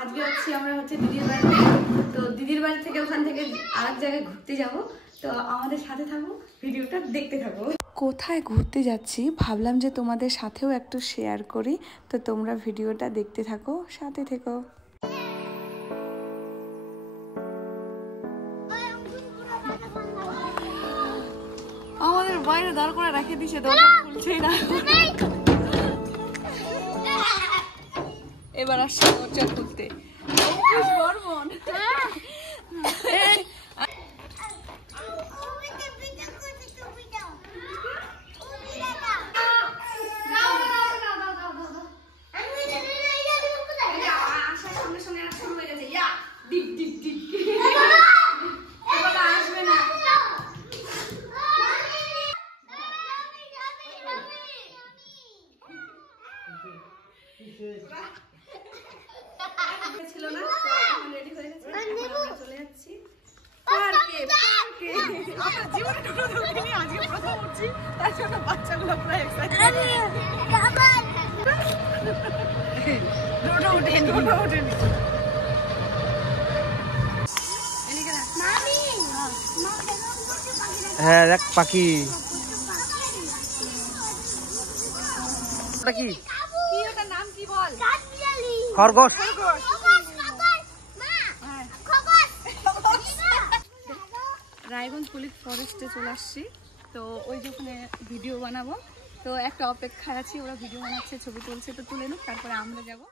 আজকে যাচ্ছি আমরা দিদির বাড়িতে। তো দিদির বাড়ি থেকে ওখান থেকে আরেক জায়গায় ঘুরতে যাব। তো আমাদের সাথে থাকো, ভিডিওটা দেখতে থাকো। কোথায় ঘুরতে যাচ্ছি ভাবলাম যে তোমাদের সাথেও একটু শেয়ার করি। তো তোমরা ভিডিওটা দেখতে থাকো, সাথে থেকো। আমাদের বাইরে দাঁড় করে রেখে দিছে, দরজা খুলছেই না। এবার আসছে দরজা খুলতে। ছিল না, রেডি হয়ে গেছে, চলে যাচ্ছি পার্কে। আমরা জীবনে টোটো ঢুকিনি, আজকে প্রথম উঠছি, তাই জন্য বাচ্চাগুলো প্রায় এক্সাইটেড। টোটো উঠেনি। হ্যাঁ দেখ পাখি। ওটা কি? ওটার নাম কি বল? খরগোশ। রায়গঞ্জ পুলিশ ফরেস্টে চলে আসছি। তো ওই যেখানে ভিডিও বানাবো, তো একটা অপেক্ষায় আছি। ওরা ভিডিও বানাচ্ছে, ছবি তুলছে, তো তুলে নিক, তারপরে আমরা যাবো।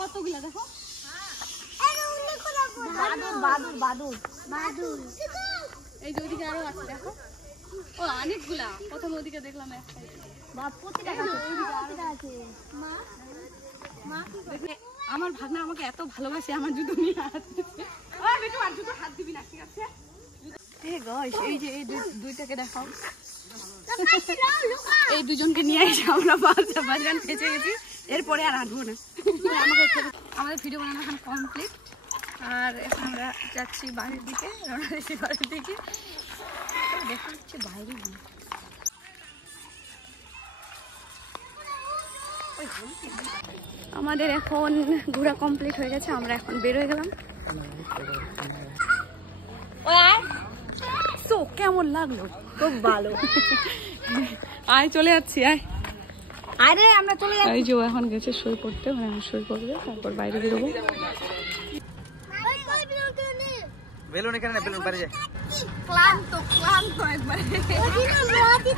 কতগুলা দেখো, বাদুর। এই যে ওইদিকে আরো আছে, দেখো। ও অনেকগুলা, প্রথম ওইদিকে দেখলাম একটাই। আমার ভাগনা আমাকে এত ভালোবাসে, আমার জুতো নিয়ে হাত দিবি না, ঠিক আছে? এই যে এই দুইটাকে দেখাও। এই দুজনকে নিয়ে এসে আমরা বাজান ফেঁচে গেছি। এরপরে আর আসবো না। আমাদের ভিডিও বানানো এখন কমপ্লিট, আর এখন আমরা যাচ্ছি বাড়ির দিকে, রওনা দিচ্ছি বাড়ির দিকে। দেখা হচ্ছে বাইরে। আমাদের এখন ঘোরা কমপ্লিট হয়ে গেছে, আমরা এখন বের হয়ে গেলাম। তো কেমন লাগলো? খুব ভালো। আয় চলে যাচ্ছি, আয়। আরে আমরা চলে যাচ্ছি। এই যে এখন গেছে সই করতে, আমি সই করবে, তারপর বাইরে বেরোবো। বেলুন এখানে, বেলুন বাইরে যায়। ক্লান্ত একবারে।